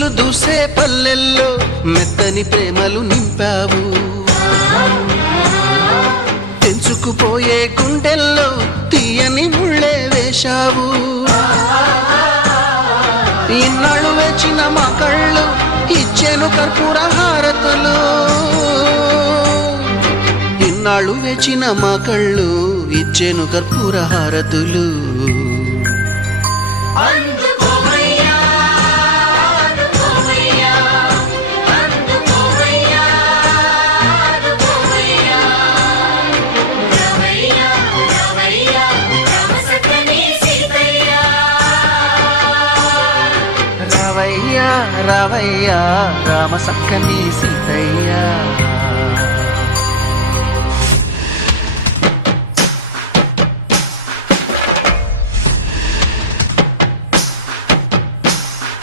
వెలుగులు దూసే పల్లెల్లో మెత్తని ప్రేమలు నింపావు. తెంచుకుపోయే గుండెల్లో తీయని ముళ్ళే వేశావు. ఇన్నాళ్ళు వేచిన మా కళ్ళు ఇచ్చేను కర్పూర హారతులు. ఇన్నాళ్ళు వేచిన మా కళ్ళు ఇచ్చేను కర్పూర హారతులు. రావయ్యా రావయ్యా రామ సక్కని సీతయ్య.